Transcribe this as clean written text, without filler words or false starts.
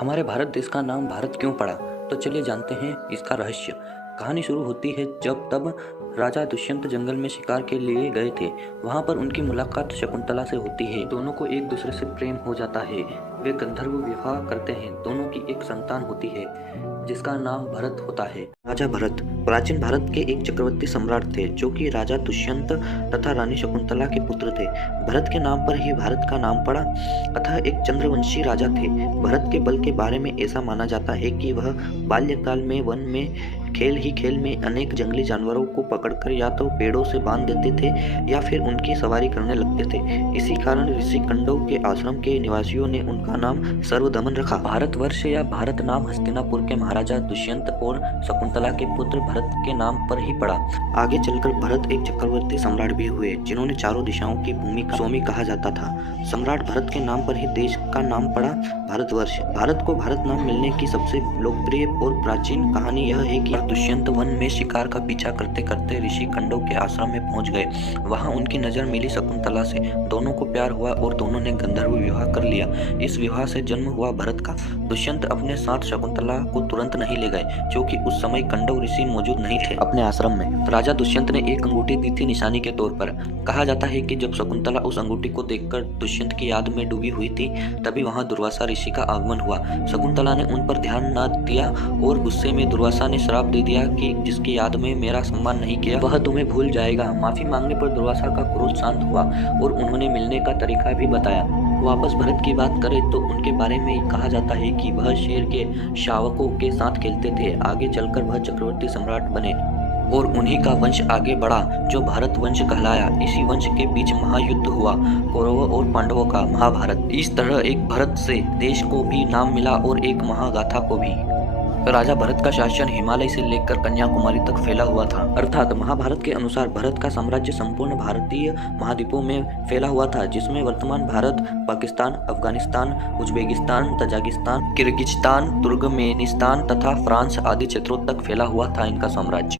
हमारे भारत देश का नाम भारत क्यों पड़ा? तो चलिए जानते हैं इसका रहस्य। कहानी शुरू होती है जब तब राजा दुष्यंत जंगल में शिकार के लिए गए थे। वहां पर उनकी मुलाकात शकुंतला से होती है। दोनों को एक दूसरे से प्रेम हो जाता है। वे गंधर्व विवाह करते हैं। दोनों की एक संतान होती है जिसका नाम भरत होता है। राजा भरत प्राचीन भारत के एक चक्रवर्ती सम्राट थे जो कि राजा दुष्यंत तथा रानी शकुंतला के पुत्र थे। भरत के नाम पर ही भारत का नाम पड़ा। अतः एक चंद्रवंशी राजा थे। भरत के बल के बारे में ऐसा माना जाता है कि वह बाल्यकाल में वन में खेल में अनेक जंगली जानवरों को पकड़कर या तो पेड़ों से बांध देते थे या फिर उनकी सवारी करने लगते थे। इसी कारण ऋषि कंडव के आश्रम के निवासियों ने उनका नाम सर्वदमन रखा। भारतवर्ष या भारत नाम हस्तिनापुर के महाराजा दुष्यंत और शकुंतला के पुत्र भरत के नाम पर ही पड़ा। आगे चलकर भरत एक चक्रवर्ती सम्राट भी हुए जिन्होंने चारों दिशाओं की भूमि का स्वामी कहा जाता था। सम्राट भरत के नाम पर ही देश का नाम पड़ा भारतवर्ष। भारत को भारत नाम मिलने की सबसे लोकप्रिय और प्राचीन कहानी यह है कि दुष्यंत वन में शिकार का पीछा करते करते ऋषि कंडव के आश्रम में पहुंच गए। वहां उनकी नजर मिली शकुंतला से। दोनों को प्यार हुआ और दोनों ने गंधर्व विवाह कर लिया। इस विवाह से जन्म हुआ भरत का। दुष्यंत अपने साथ शकुंतला को तुरंत नहीं ले गए क्योंकि उस समय कंडव ऋषि मौजूद नहीं थे अपने आश्रम में। राजा दुष्यंत ने एक अंगूठी दी थी निशानी के तौर पर। कहा जाता है कि जब शकुंतला उस अंगूठी को देखकर दुष्यंत की याद में डूबी हुई थी तभी वहां दुर्वासा ऋषि का आगमन हुआ। शकुंतला ने उन पर ध्यान न दिया और गुस्से में दुर्वासा ने श्राप दे दिया कि जिसकी याद में मेरा सम्मान नहीं किया वह तुम्हें भूल जाएगा। माफी मांगने पर दुर्वासा का क्रोध शांत हुआ और उन्होंने मिलने का तरीका भी बताया। वापस भरत की बात करें तो उनके बारे में कहा जाता है कि वह शेर के शावकों के साथ खेलते थे। आगे चलकर वह चक्रवर्ती सम्राट बने और उन्हीं का वंश आगे बढ़ा जो भारत वंश कहलाया। इसी वंश के बीच महायुद्ध हुआ, कौरवों और पांडवों का, महाभारत। इस तरह एक भरत से देश को भी नाम मिला और एक महागाथा को भी। राजा भरत का शासन हिमालय से लेकर कन्याकुमारी तक फैला हुआ था। अर्थात महाभारत के अनुसार भरत का साम्राज्य संपूर्ण भारतीय महाद्वीपों में फैला हुआ था जिसमें वर्तमान Bharat, Pakistan, Afghanistan, Uzbekistan, Tajikistan, Kyrgyzstan, Turkmenistan तथा फ्रांस आदि क्षेत्रों तक फैला हुआ था इनका साम्राज्य।